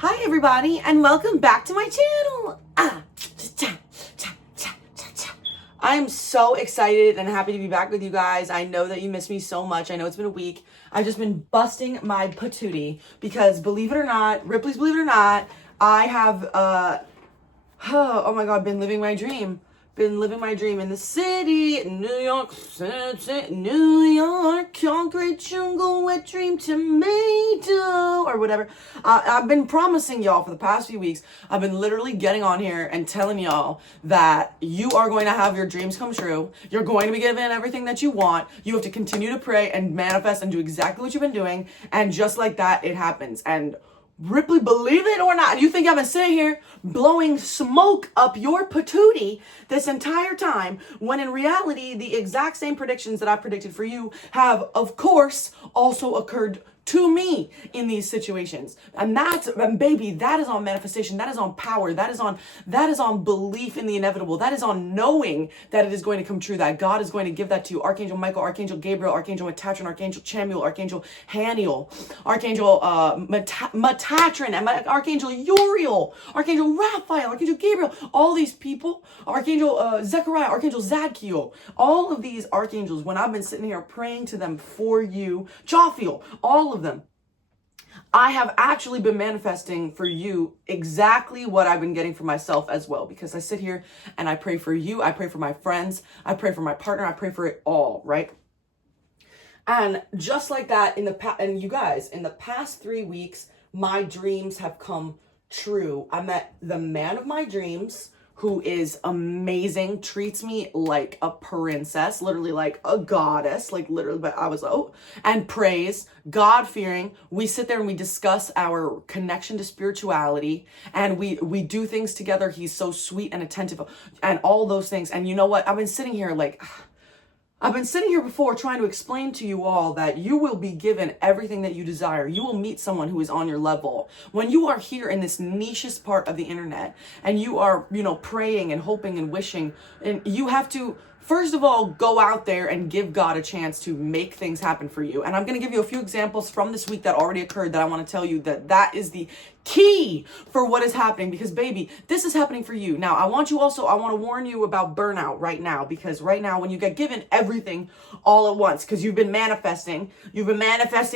Hi everybody, and welcome back to my channel. I am so excited and happy to be back with you guys. I know that you missed me so much. I know it's been a week. I've just been busting my patootie because, believe it or not, Ripley's believe it or not, I have oh my god, been living my dream. Been living my dream in the city, New York, New York, concrete jungle, wet dream tomato, or whatever. I've been promising y'all for the past few weeks. I've been literally getting on here and telling y'all that you are going to have your dreams come true. You're going to be given everything that you want. You have to continue to pray and manifest and do exactly what you've been doing. And just like that, it happens. And Ripley, believe it or not, you think I've been sitting here blowing smoke up your patootie this entire time, when in reality, the exact same predictions that I predicted for you have, of course, also occurred to me in these situations. And baby, that is on manifestation. That is on power. That is on belief in the inevitable. That is on knowing that it is going to come true, that God is going to give that to you. Archangel Michael, Archangel Gabriel, Archangel Metatron, Archangel Chamuel, Archangel Haniel, Archangel Metatron, and Archangel Uriel, Archangel Raphael, Archangel Gabriel, all these people, Archangel Zechariah, Archangel Zadkiel, all of these archangels, when I've been sitting here praying to them for you, Jophiel, all of them, I have actually been manifesting for you exactly what I've been getting for myself as well, because I sit here and I pray for you, I pray for my friends, I pray for my partner, I pray for it all, right? And just like that, and you guys, in the past 3 weeks, my dreams have come true. I met the man of my dreams, who is amazing, treats me like a princess, literally like a goddess, like literally, but I was, and prays, God-fearing. We sit there and we discuss our connection to spirituality, and we do things together. He's so sweet and attentive and all those things. And you know what? I've been sitting here before trying to explain to you all that you will be given everything that you desire. You will meet someone who is on your level. When you are here in this nichest part of the internet and you are, praying and hoping and wishing, and you have to, first of all, go out there and give God a chance to make things happen for you. And I'm going to give you a few examples from this week that already occurred that I want to tell you that is the key for what is happening, because baby, this is happening for you. Now, I want to warn you about burnout right now, because right now when you get given everything all at once, because you've been manifesting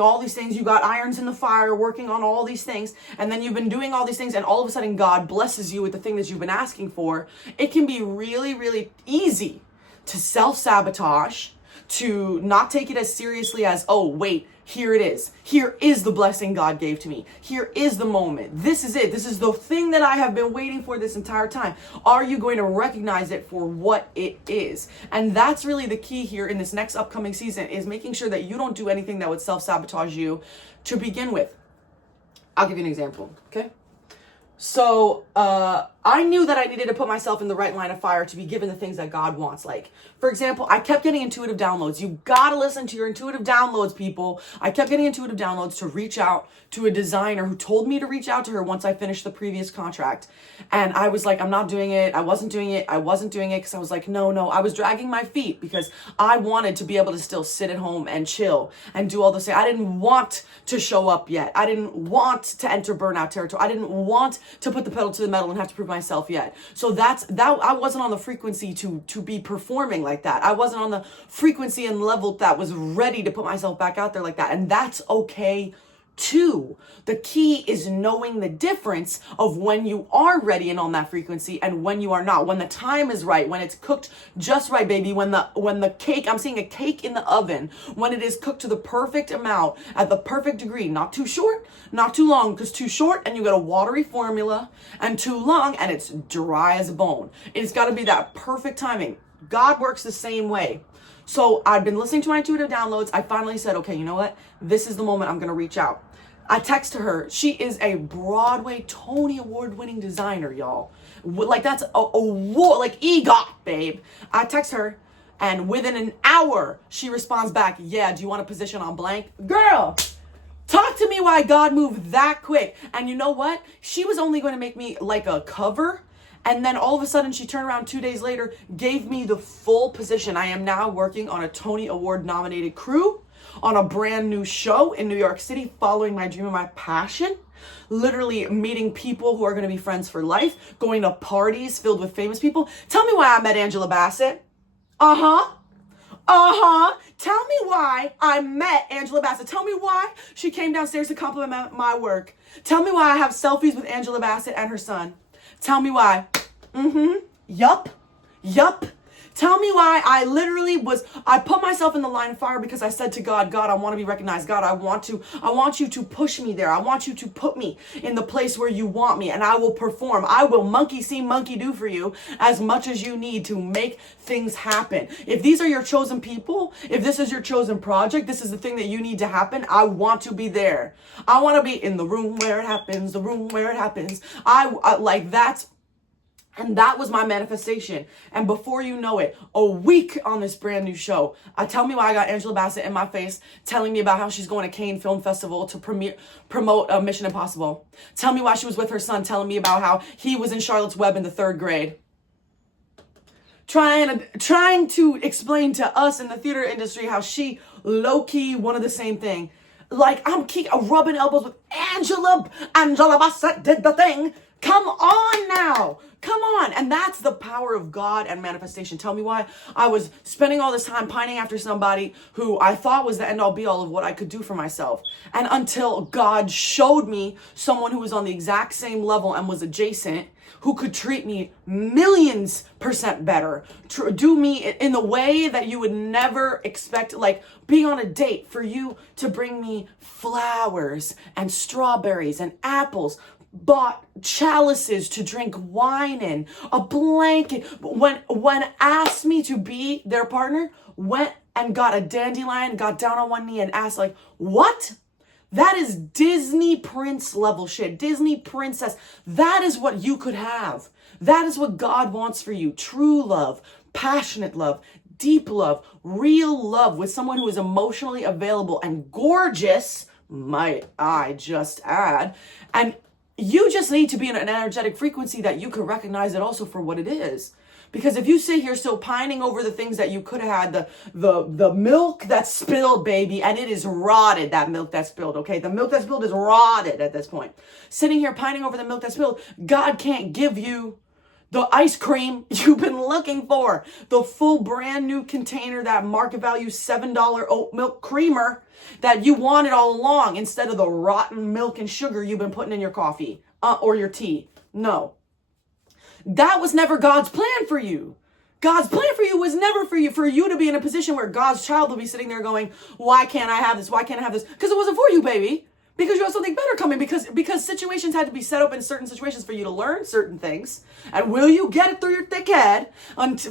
all these things, you got irons in the fire working on all these things, and then you've been doing all these things, and all of a sudden God blesses you with the thing that you've been asking for. It can be really, really easy to self-sabotage, to not take it as seriously as, oh, wait, here it is. Here is the blessing God gave to me. Here is the moment. This is it. This is the thing that I have been waiting for this entire time. Are you going to recognize it for what it is? And that's really the key here in this next upcoming season, is making sure that you don't do anything that would self-sabotage you to begin with. I'll give you an example, okay? So, I knew that I needed to put myself in the right line of fire to be given the things that God wants. Like, for example, I kept getting intuitive downloads. You gotta listen to your intuitive downloads, people. I kept getting intuitive downloads to reach out to a designer who told me to reach out to her once I finished the previous contract. And I was like, I'm not doing it. I wasn't doing it because I was like, no. I was dragging my feet because I wanted to be able to still sit at home and chill and do all this. I didn't want to show up yet. I didn't want to enter burnout territory. I didn't want to put the pedal to the metal and have to prove myself yet. So that I wasn't on the frequency to be performing like that. I wasn't on the frequency and level that was ready to put myself back out there like that. And that's okay too. The key is knowing the difference of when you are ready and on that frequency and when you are not. When the time is right, when it's cooked just right, baby. When the cake, I'm seeing a cake in the oven, when it is cooked to the perfect amount, at the perfect degree, not too short, not too long, because too short and you get a watery formula, and too long and it's dry as a bone. It's got to be that perfect timing. God works the same way. So I've been listening to my intuitive downloads. I finally said, okay, you know what? This is the moment I'm going to reach out. I text her. She is a Broadway Tony Award winning designer, y'all. Like, that's a war, like EGOT, babe. I text her, and within an hour, she responds back, yeah, do you want a position on blank? Girl, talk to me why God moved that quick. And you know what? She was only going to make me like a cover. And then all of a sudden, she turned around 2 days later, gave me the full position. I am now working on a Tony Award nominated crew. on a brand new show in New York City, following my dream and my passion. Literally meeting people who are going to be friends for life, going to parties filled with famous people. Tell me why I met Angela Bassett. Tell me why I met Angela Bassett. Tell me why she came downstairs to compliment my work. Tell me why I have selfies with Angela Bassett and her son. Tell me why. Yup. Tell me why I put myself in the line of fire because I said to God, I want to be recognized. God, I want you to push me there. I want you to put me in the place where you want me, and I will perform. I will monkey see, monkey do for you as much as you need to make things happen. If these are your chosen people, if this is your chosen project, this is the thing that you need to happen, I want to be there. I want to be in the room where it happens, the room where it happens. And that was my manifestation. And before you know it, a week on this brand new show, tell me why I got Angela Bassett in my face telling me about how she's going to Cannes Film Festival to promote Mission Impossible. Tell me why she was with her son telling me about how he was in Charlotte's Web in the 3rd grade. Trying to explain to us in the theater industry how she low-key one of the same thing. Like, I'm rubbing elbows with Angela Bassett did the thing. Come on now. Come on. And that's the power of God and manifestation. Tell me why I was spending all this time pining after somebody who I thought was the end all be all of what I could do for myself. And until God showed me someone who was on the exact same level and was adjacent, who could treat me millions % better, do me in the way that you would never expect, like being on a date for you to bring me flowers and strawberries and apples, bought chalices to drink wine in, a blanket. When asked me to be their partner, went and got a dandelion, got down on one knee and asked, like, what? That is Disney prince level shit. Disney princess. That is what you could have. That is what God wants for you. True love, passionate love, deep love, real love with someone who is emotionally available and gorgeous, might I just add. And you just need to be in an energetic frequency that you can recognize it also for what it is. Because if you sit here still pining over the things that you could have had, the milk that's spilled, baby, and it is rotted, that milk that's spilled, okay? The milk that's spilled is rotted at this point. Sitting here pining over the milk that's spilled, God can't give you the ice cream you've been looking for. The full brand new container, that market value $7 oat milk creamer that you wanted all along, instead of the rotten milk and sugar you've been putting in your coffee or your tea. No. That was never God's plan for you. God's plan for you was never for you to be in a position where God's child will be sitting there going, why can't I have this? Why can't I have this? Because it wasn't for you, baby. Because you have something better coming. Because situations had to be set up in certain situations for you to learn certain things. And will you get it through your thick head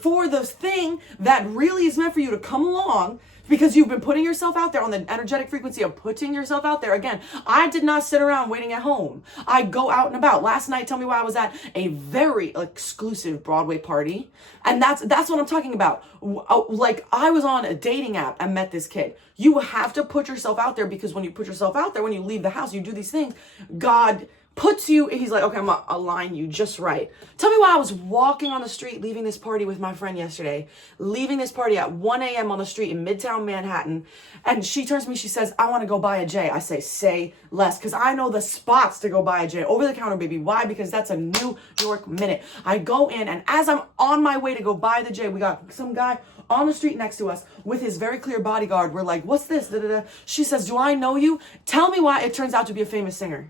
for the thing that really is meant for you to come along? Because you've been putting yourself out there on the energetic frequency of putting yourself out there. Again, I did not sit around waiting at home. I go out and about. Last night, tell me why I was at a very exclusive Broadway party. And that's what I'm talking about. Like, I was on a dating app and met this kid. You have to put yourself out there, because when you put yourself out there, when you leave the house, you do these things, God puts you, he's like, okay, I'm gonna align you just right. Tell me why I was walking on the street, leaving this party with my friend yesterday, leaving this party at 1 a.m. on the street in Midtown Manhattan, and she turns to me, she says, I want to go buy a J. I say less, because I know the spots to go buy a J. Over the counter, baby. Why? Because that's a New York minute. I go in, and as I'm on my way to go buy the J, we got some guy on the street next to us with his very clear bodyguard. We're like, what's this? Da, da, da. She says, do I know you? Tell me why it turns out to be a famous singer.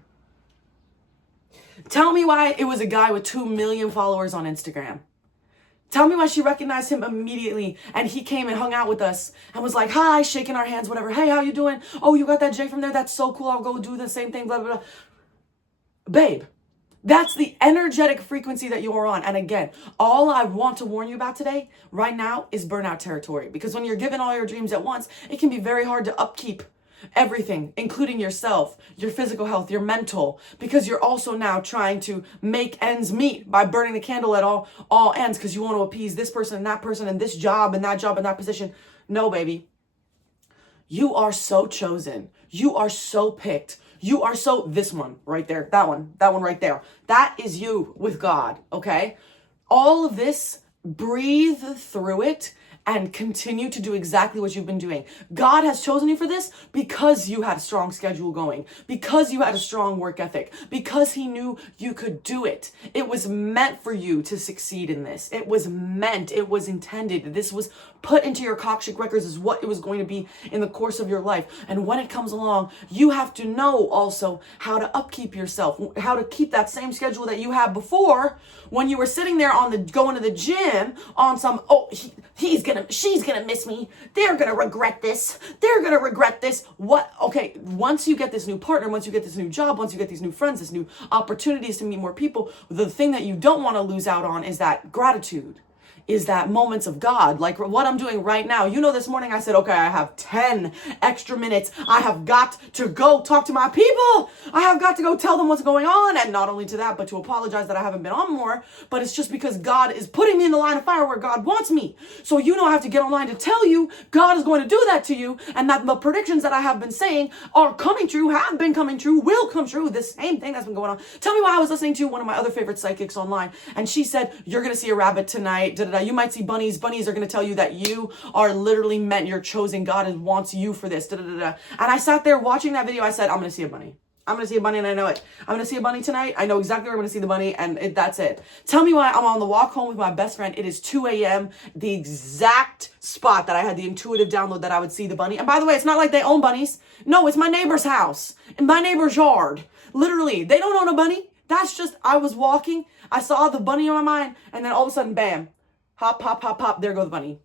Tell me why it was a guy with 2 million followers on Instagram. Tell me why she recognized him immediately, and he came and hung out with us and was like, hi, shaking our hands, whatever. Hey, how you doing? Oh, you got that J from there? That's so cool. I'll go do the same thing, blah, blah, blah. Babe, that's the energetic frequency that you are on. And again, all I want to warn you about today, right now, is burnout territory. Because when you're given all your dreams at once, it can be very hard to upkeep everything, including yourself, your physical health, your mental, because you're also now trying to make ends meet by burning the candle at all ends, because you want to appease this person and that person and this job and that position. No, baby. You are so chosen. You are so picked. You are so, this one right there, that one right there. That is you with God, okay? All of this, breathe through it and continue to do exactly what you've been doing. God has chosen you for this because you had a strong schedule going, because you had a strong work ethic, because he knew you could do it. It was meant for you to succeed in this. It was meant, it was intended. This was put into your Akashic records as what it was going to be in the course of your life. And when it comes along, you have to know also how to upkeep yourself, how to keep that same schedule that you had before when you were sitting there on the going to the gym on some, she's gonna miss me. They're gonna regret this. They're gonna regret this. What? Okay, once you get this new partner, once you get this new job, once you get these new friends, this new opportunities to meet more people, the thing that you don't want to lose out on is that gratitude. Is that moments of God, like what I'm doing right now. You know, this morning I said, okay, I have 10 extra minutes. I have got to go talk to my people. I have got to go tell them what's going on. And not only to that, but to apologize that I haven't been on more, but it's just because God is putting me in the line of fire where God wants me. So, you know, I have to get online to tell you God is going to do that to you. And that the predictions that I have been saying are coming true, have been coming true, will come true. The same thing that's been going on. Tell me why I was listening to one of my other favorite psychics online. And she said, you're going to see a rabbit tonight. You might see bunnies. Bunnies are going to tell you that you are literally meant. You're chosen. God wants you for this. And I sat there watching that video. I said, I'm going to see a bunny. I'm going to see a bunny, and I know it. I'm going to see a bunny tonight. I know exactly where I'm going to see the bunny, and that's it. Tell me why I'm on the walk home with my best friend. It is 2 a.m., the exact spot that I had the intuitive download that I would see the bunny. And by the way, it's not like they own bunnies. No, it's my neighbor's house, in my neighbor's yard. Literally, they don't own a bunny. That's just, I was walking. I saw the bunny in my mind, and then all of a sudden, bam. Hop, hop, hop, hop. There goes the bunny.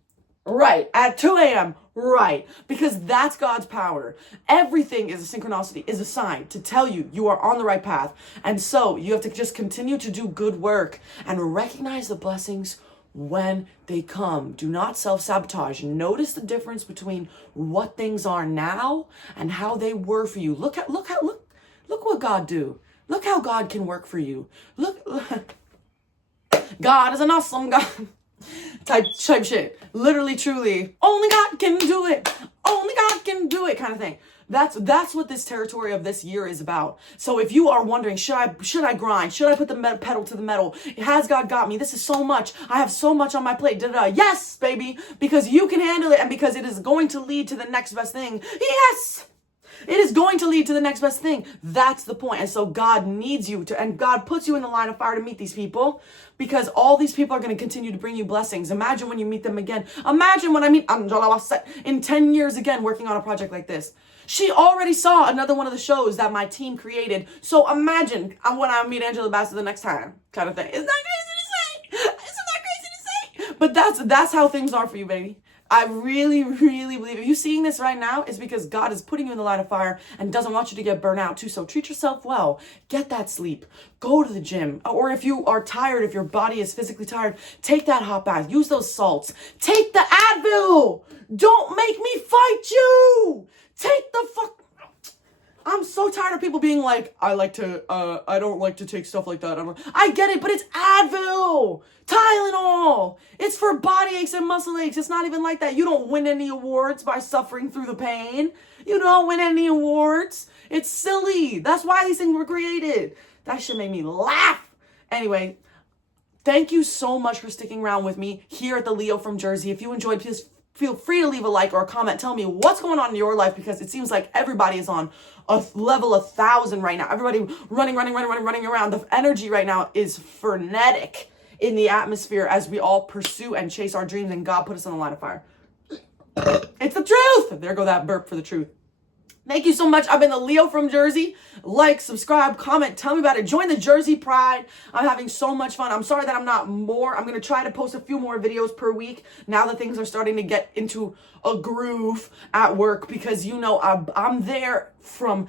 Right. At 2 a.m. Right. Because that's God's power. Everything is a synchronicity, is a sign to tell you you are on the right path. And so you have to just continue to do good work and recognize the blessings when they come. Do not self-sabotage. Notice the difference between what things are now and how they were for you. Look what God do. Look how God can work for you. Look. God is an awesome God. Type shit. Literally, truly. Only God can do it. Only God can do it kind of thing. That's what this territory of this year is about. So if you are wondering, should I grind? Should I put the pedal to the metal? Has God got me? This is so much. I have so much on my plate. Yes, baby. Because you can handle it and because it is going to lead to the next best thing. Yes. It is going to lead to the next best thing. That's the point. And so God needs you to, and God puts you in the line of fire to meet these people because all these people are going to continue to bring you blessings. Imagine when you meet them again. Imagine when I meet Angela in 10 years again working on a project like this. She already saw another one of the shows that my team created. So imagine when I meet Angela Bassett the next time kind of thing. Isn't that crazy to say? Isn't that crazy to say? But that's how things are for you, baby. I really, really believe if you're seeing this right now, it's because God is putting you in the line of fire and doesn't want you to get burnt out too. So treat yourself well. Get that sleep. Go to the gym. Or if you are tired, if your body is physically tired, take that hot bath. Use those salts. Take the Advil. Don't make me fight you. Take the fuck. I'm so tired of people being like, I don't like to take stuff like that. I get it, but it's Advil, Tylenol. It's for body aches and muscle aches. It's not even like that. You don't win any awards by suffering through the pain. You don't win any awards. It's silly. That's why these things were created. That shit made me laugh. Anyway, thank you so much for sticking around with me here at the Leo from Jersey. If you enjoyed, please feel free to leave a like or a comment. Tell me what's going on in your life because it seems like everybody is on a level 1,000 right now. Everybody running around. The energy right now is frenetic in the atmosphere as we all pursue and chase our dreams and God put us on the line of fire. It's the truth. There go that burp for the truth. Thank you so much. I've been the Leo from Jersey. Like, subscribe, comment, tell me about it. Join the Jersey Pride. I'm having so much fun. I'm sorry that I'm not more. I'm going to try to post a few more videos per week now that things are starting to get into a groove at work because, you know, I'm there from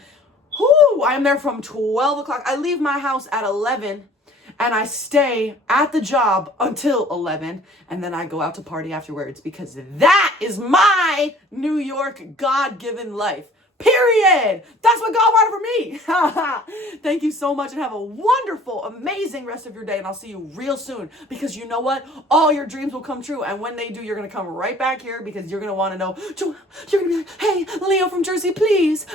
12 o'clock. I leave my house at 11 and I stay at the job until 11 and then I go out to party afterwards because that is my New York God-given life. Period. That's what God wanted for me. Thank you so much and have a wonderful, amazing rest of your day. And I'll see you real soon because you know what? All your dreams will come true. And when they do, you're going to come right back here because you're going to want to know. You're going to be like, hey, Leo from Jersey, please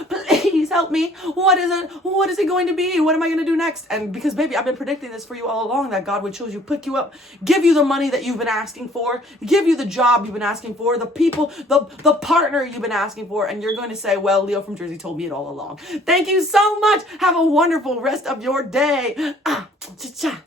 help me. What is it? What is it going to be? What am I going to do next? And because, baby, I've been predicting this for you all along, that God would choose you, pick you up, give you the money that you've been asking for, give you the job you've been asking for, the people, the partner you've been asking for. And you're going to say, well, Leo from Jersey told me it all along. Thank you so much. Have a wonderful rest of your day. Cha-cha.